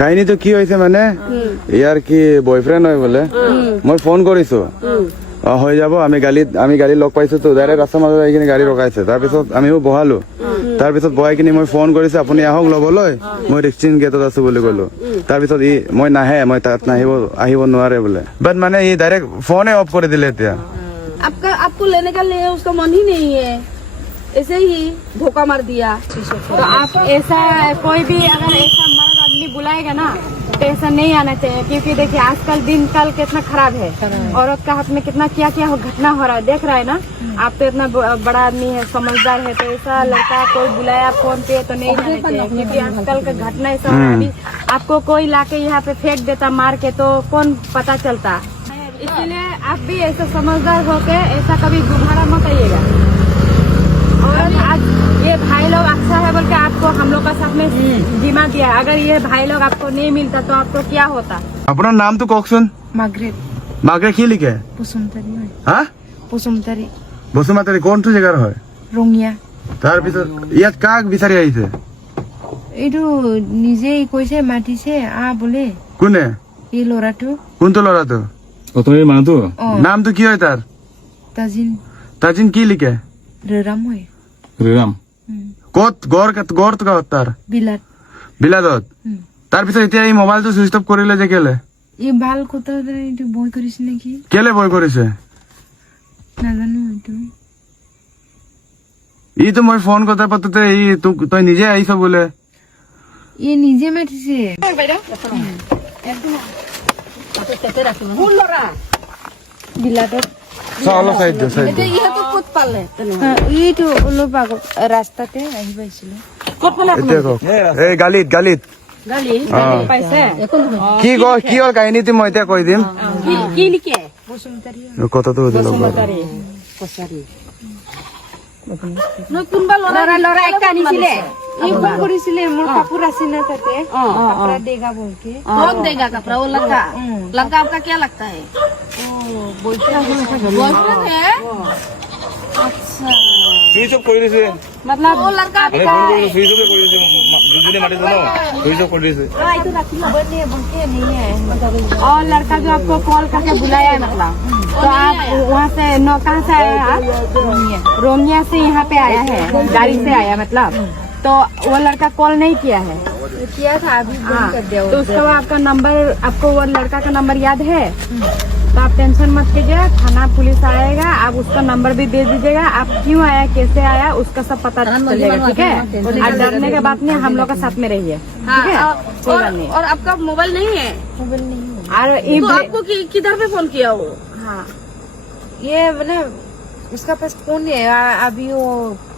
কাহিনীটো কি হৈছে মানে ইয়াৰ কি বয়ফ্ৰেণ্ড হয় বোলে মই ফোন কৰিছো হৈ যাব আমি গাড়ী লগ পাইছো তো ডাইৰেক্ট ৰাস্তাৰ মাজত আহি কিনে গাড়ী ৰখাইছে তাৰপিছত আমিও বহালো তাৰপিছত বহাই কিনে মই ফোন কৰিছো আপুনি আহক ল'বলৈ মই ৰিক্সিন গেটত আছো বুলি ক'লো তাৰপিছত মই নাহে মই তাত আহিব নোৱাৰে বোলে বাট মানে ই ডাইৰেক্ট ফোনে অফ কৰি দিলে এতিয়া आपको लेने का ले उसका मन ही नहीं है ऐसे ही धोखा मार दिया। तो आप ऐसा कोई भी अगर ऐसा मर्द आदमी बुलाएगा ना तो ऐसा नहीं आना चाहिए क्योंकि देखिए आजकल दिन काल कितना खराब है औरत का हाथ में कितना क्या क्या घटना हो रहा है देख रहा है ना आप तो इतना बड़ा आदमी है समझदार है तो ऐसा लड़का कोई बुलाया फोन पे तो नहीं आना चाहिए क्योंकि आजकल का घटना ऐसा हो रहा है आपको कोई लाके यहाँ पे फेंक देता मार के तो कौन पता चलता इसलिए आप भी ऐसा समझदार होके ऐसा कभी दोबारा मत आइएगा। और आज ये भाई लोग अच्छा है बोल के आपको हम लोग का साथ में जिम्मा दिया अगर ये भाई लोग आपको नहीं मिलता तो आपको क्या होता। আপোনাৰ নামটো কওকচোন मार्गरेट মাগ্ৰে কি লিখে पुसुमतारी হা पुसुमतारी বসুমাতাৰী কোনটো জেগাৰ হয় रंगिया তাৰপিছত ইয়াত কাক বিচাৰি আহিছে এইটো নিজেই কৈছে মাতিছে বোলে কোনে এই ল'ৰাটো কোনটো ল'ৰাটো তুমি মানুহটো নামটো কি হয় তাৰ তাজিন তাজিন কি লিখে ৰেৰাম হয় ৰিৰাম ক'ত গড় গাঁৱত তাৰ বিলাদত তাৰপিছত এতিয়া এই মোবাইলটো চুইচ অফ কৰিলে যে কেলে এই ভাল কথা এইটো বই কৰিছে নেকি কেলে বয় কৰিছে নাজানো এইটো ইটো মই ফোন কথা পাতোতে তই নিজে আহিছ বোলে ই নিজে মাতিছে বিলাদত অলপ চাইড এইটো অলপ আগত ৰাস্তাতে আহি পাইছিলো এতিয়া কওক এই গালিত কি হ'ল কাহিনীটো মই এতিয়া কৈ দিম কথাটো কোনবা ল'ৰা একটা আনিছিলে এই ফোন কৰিছিলে মোৰ কাপোৰ আছিল না তাতে কাপড়া দেगा बोल के कौन देगा कपड़ा वो लड़का लड़का आपका क्या लगता है बॉयफ्रेंड है अच्छा সুইচ অফ কৰি দিছে मतलब वो लड़का আমি ফোন কৰি সুইচ অফ কৰি দিছে দুজনে মাতি দিলো সুইচ অফ কৰি দিছে और लड़का जो आपको कॉल करके बुलाया है मतलब तो आप वहाँ से कहाँ से आया है रोमिया से यहाँ पे आया है गाड़ी से आया मतलब तो वो लड़का कॉल नहीं किया है किया था अभी कर दिया तो उसका आपका नंबर आपको वो लड़का का नंबर याद है तो आप टेंशन मत कीजिए थाना पुलिस आएगा आप उसका नंबर भी दे दीजिएगा आप क्यों आया कैसे आया उसका सब पता चलेगा ठीक है और डरने के बाद में हम लोग का साथ में रहिए ठीक है और आपका मोबाइल नहीं है और तो आपको किधर पे फोन किया वो हाँ ये मतलब उसका पास फोन है अभी वो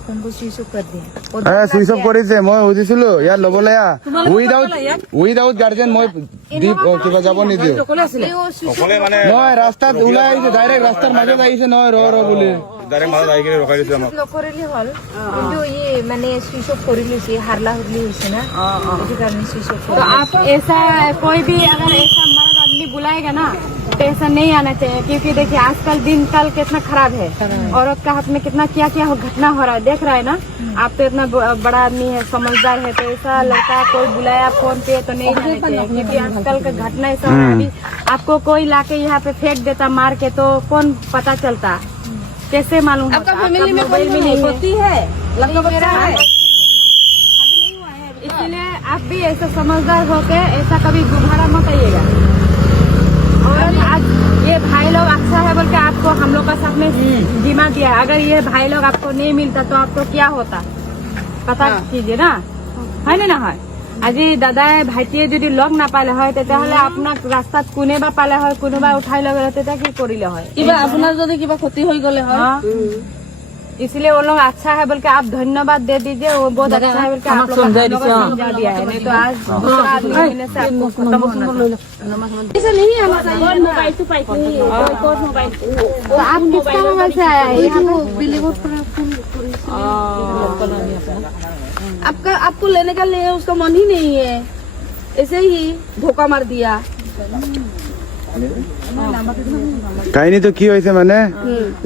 फोन को स्विच ऑफ कर दिया চুইচ অফ কৰিছে মই সুধিছিলো ইয়াত ল'বলৈ উইদাউট গাৰ্জেন মই কিবা যাব নিদিওঁ অকলে মানে নহয় ৰাস্তাত ওলাই আহিছে ডাইৰেক্ট ৰাস্তাৰ মাজত আহিছে নহয় ৰ বুলি ডাইৰেক্ট মাজত আহি কিনে ৰখাই দিছে আমাক নকৰিলে হ'ল কিন্তু ये मैंने स्विच ऑफ कर ली हारला हुरली हुई ना इसी कारण स्विच ऑफ तो आप ऐसा कोई भी अगर ऐसा मर्द आदमी बुलाएगा ना तो ऐसा नहीं आना चाहिए क्योंकि देखिए आजकल दिन काल कितना खराब है औरत का हाथ में कितना क्या क्या घटना हो रहा है देख रहा है ना आप तो इतना बड़ा आदमी है समझदार है तो ऐसा लड़का कोई बुलाया फोन पे तो नहीं आना चाहिए क्योंकि आजकल का घटना ऐसा हो रहा है आपको कोई लाके यहाँ पे फेंक देता मार के तो कौन पता चलता कैसे मालूम आपका फैमिली में कोई नहीं होती है लड़का बच्चा है इसलिए आप भी ऐसा समझदार होके ऐसा कभी दोबारा मत आइएगा। और आज ये भाई लोग अच्छा है बोल के आपको हम लोग का साथ में जिम्मा दिया अगर ये भाई लोग आपको नहीं मिलता तो आपको क्या होता पता कीजिए ना है ना হয় আজি দাদাই ভাইটিয়ে যদি লগ নাপালে হয় তেতিয়াহ'লে আপোনাক ৰাস্তাত কোনেবা পালে হয় কোনোবা উঠাই লৈ গ'লে তেতিয়া কি কৰিলে হয় কিবা আপোনাৰ যদি কিবা ক্ষতি হৈ গ'লে হয় इसलिए वो लोग अच्छा है बोल के आप धन्यवाद दे दीजिए वो बहुत अच्छा है बोल के आप लोग समझा दिया है नहीं तो आज दूसरा आदमी मिलने से आपको खत्म होना ऐसा नहीं आना चाहिए मोबाइल से पैसे कोई मोबाइल तो आप किसका मोबाइल से आया है यहाँ आपको लेने का ले उसका मन ही नहीं है ऐसे ही धोखा मार दिया। কাহিনীটো কি হৈছে মানে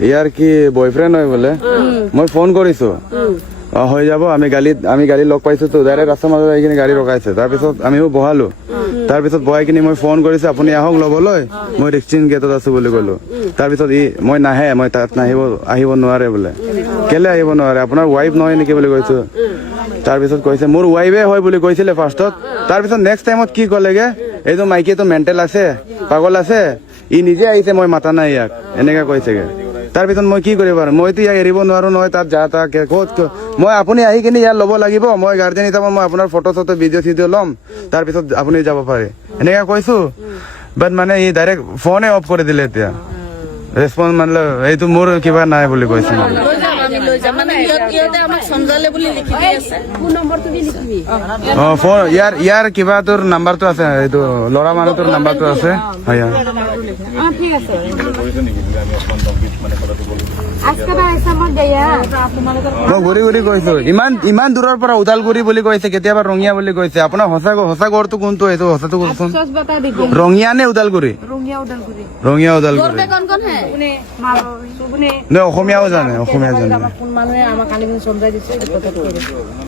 ইয়াৰ কি বয়ফ্ৰেণ্ড হয় বোলে মই ফোন কৰিছো হৈ যাব আমি গাড়ী লগ পাইছো তো ডাইৰেক্ট ৰাস্তাৰ মাজত আহি কিনে গাড়ী ৰখাইছে তাৰপিছত আমিও বহালো তাৰপিছত বহাই কিনে মই ফোন কৰিছো আপুনি আহক ল'বলৈ মই ৰিক্সিন গেটত আছো বুলি ক'লো তাৰপিছত মই নাহে মই তাত আহিব নোৱাৰে বোলে কেলে আহিব নোৱাৰে আপোনাৰ ৱাইফ নহয় নেকি বুলি কৈছো তাৰপিছত কৈছে মোৰ ৱাইফে হয় বুলি কৈছিলে ফাৰ্ষ্টত তাৰপিছত নেক্সট টাইমত কি ক'লেগে এইটো মাইকীটো মেণ্টেল আছে পাগল আছে ই নিজে আহিছে মই মাতা নাই ইয়াক এনেকে কৈছেগে তাৰপিছত মই কি কৰিব পাৰো মইতো ইয়াক এৰিব নোৱাৰো নহয় তাত যা তা ক'ত মই আপুনি আহি কিনে ইয়াত ল'ব লাগিব মই গাৰ্জেন হিচাপে মই আপোনাৰ ফটো চটো ভিডিঅ' ল'ম তাৰপিছত আপুনি যাব পাৰে এনেকে কৈছো বাট মানে ই ডাইৰেক্ট ফোনে অফ কৰি দিলে এতিয়া ৰেছপন্স মানে এইটো মোৰ কিবা নাই বুলি কৈছে লৈ যাম মানে ইহঁতে আমাক সমজালে বুলি লিখি দি আছে ফোন নম্বৰটো দি লিখিবি ফোন ইয়াৰ কিবা তোৰ নাম্বাৰটো আছে এইটো ল'ৰা মানুহটোৰ নাম্বাৰটো আছে হয় ठीक है आज के बाद ऐसा मत जाइए মই ঘূৰি ঘূৰি কৈছো ইমান দূৰৰ পৰা ওদালগুৰি বুলি কৈছে কেতিয়াবা ৰঙিয়া বুলি কৈছে আপোনাৰ সঁচা ঘৰটো কোনটো এইটো সঁচাটো কওকচোন सच बता दीजिए ৰঙিয়া নে ওদালগুৰি रुंगिया उदलगुरी ৰঙিয়া ওদালগুৰি কौन कौन है पुणे मालवी सुबने নে অসমীয়াও জানে অসমীয়া জানে কোন মানুহে আমাক আনি সমজাই দিছে